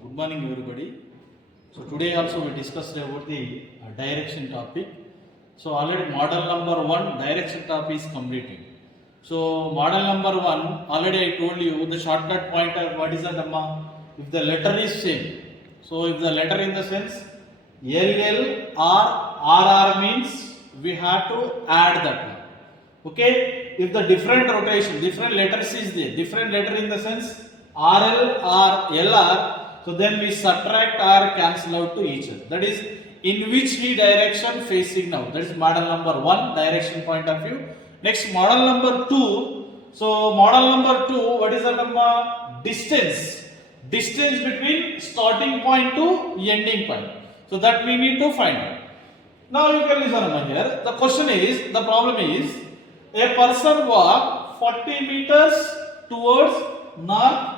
Good morning everybody. So today also we discussed about the direction topic. So already model number 1 direction topic is completed. So model number 1 already I told you the shortcut pointer. What is that amma? If the letter is same. So if the letter in the sense LL or RR means we have to add that one. Okay, if the different rotation, different letters is there, different letter in the sense RL or LR, so then we subtract or cancel out to each other. That is in which direction facing now. That is model number 1, direction point of view. Next model number 2. So model number 2, what is the number? Distance. Distance between starting point to ending point. So that we need to find out. Now you can listen over here. The question is, the problem is, a person walk 40 meters towards north,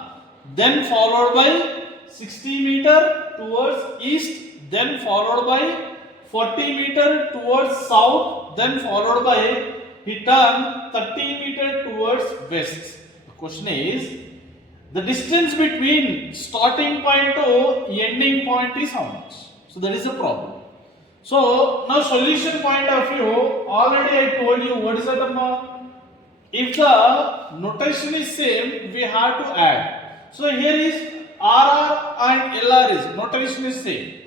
then followed by 60 meter towards east, then followed by 40 meter towards south, then followed by he turn 30 meter towards west. The question is, the distance between starting point to ending point is how much? So that is the problem. So now solution point of view, already I told you what is the number. If the notation is same, we have to add. So here is RR and LR is notation is same.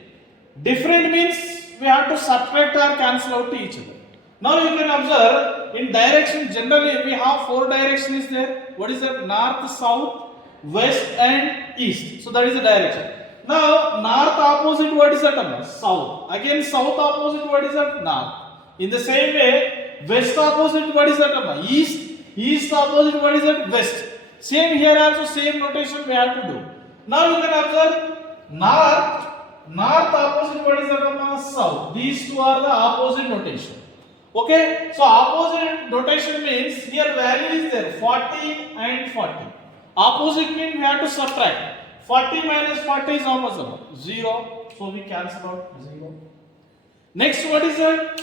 Different means we have to subtract or cancel out to each other. Now you can observe in direction generally we have 4 directions there. What is that? North, south, west and east. So that is the direction. Now north opposite what is that number? South. Again south opposite what is that? North. In the same way west opposite what is that number? East. East opposite what is that? West. Same here also same notation we have to do. Now you can observe north. North opposite what is that number? South. These two are the opposite notation. Okay. So opposite notation means here value is there 40 and 40. Opposite means we have to subtract. 40 minus 40 is how much? 0. So we cancel out 0. Next, what is that?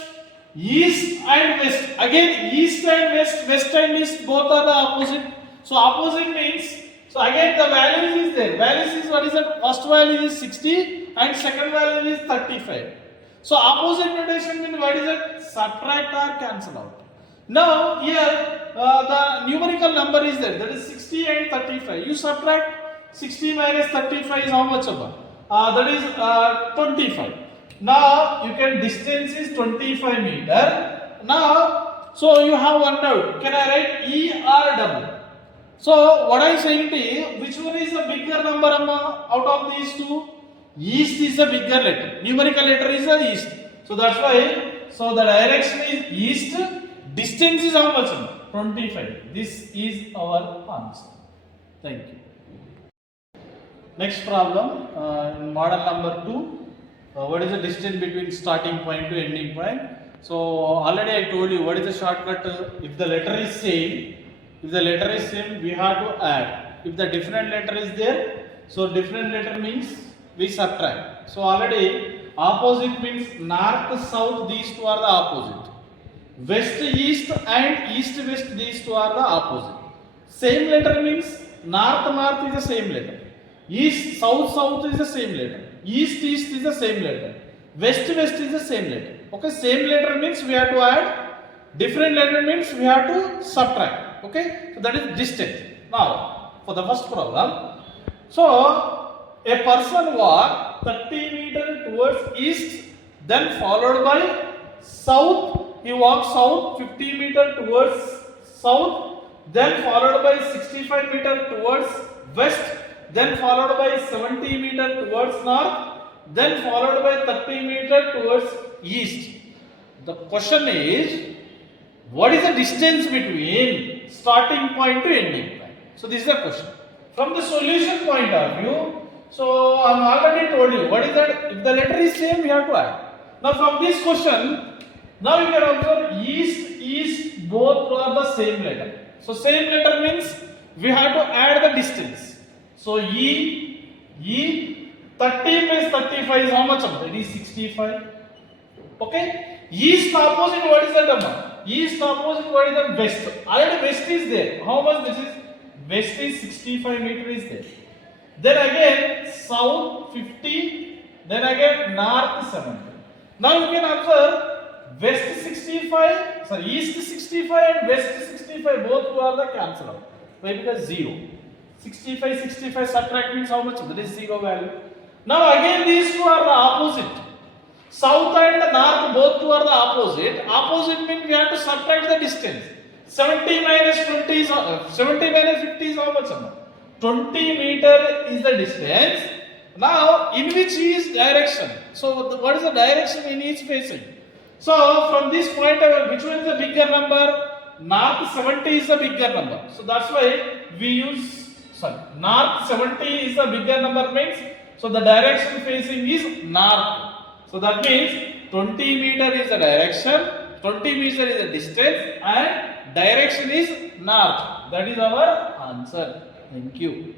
East and west. Again, east and west, west and east both are the opposite. So opposite means, so again the values is there. Values is what is that? First value is 60 and second value is 35. So opposite notation means what is that? Subtract or cancel out. Now here the numerical number is there. That is 60 and 35. You subtract. 60 minus 35 is how much about? That is 25. Now you can distance is 25 meter. Now so you have one doubt. Can I write E or W? So what I am saying to you, which one is the bigger number out of these two? East is the bigger letter. Numerical letter is the east. So that's why. So the direction is east. Distance is how much? 25. This is our answer. Thank you. Next problem, in model number 2, what is the distance between starting point to ending point? So already I told you what is the shortcut. If the letter is same, we have to add. If the different letter is there, so different letter means we subtract. So already opposite means north, south, these two are the opposite. West, east and east, west, these two are the opposite. Same letter means north, north is the same letter. East, south, south is the same letter. East, east is the same letter. West, west is the same letter. Okay, same letter means we have to add. Different letter means we have to subtract. Okay, so that is distance. Now, for the first problem. So, a person walk 30 meter towards east, then followed by south. He walks south 50 meter towards south, then followed by 65 meter towards west, then followed by 70 meter towards north, then followed by 30 meter towards east. The question is, what is the distance between starting point to ending point? So this is the question. From the solution point of view, so I am already told you, what is that? If the letter is same, we have to add. Now from this question, now you can observe east, east, both are the same letter. So same letter means we have to add the distance. So E 30 plus 35 is how much? It is 65. Okay. East opposite what is that number? East opposite what is the west? Already west is there. How much this is? West is 65 meter is there. Then again south 50, then again north 70. Now you can observe west 65, sorry, east 65 and west 65 both two are the cancel out. Why? Because 0. 65 subtract means how much? That is 0 value. Now again these two are the opposite. South and north both two are the opposite. Opposite means we have to subtract the distance. 70 minus 20 is 70 minus 50 is how much? 20 meter is the distance. Now in which is direction? So what is the direction in each facing? So from this point which one is the bigger number? North 70 is the bigger number. So that's why we use north 70 is the bigger number means so the direction facing is north. So that means 20 meter is the direction, 20 meter is the distance and direction is north. That is our answer. Thank you.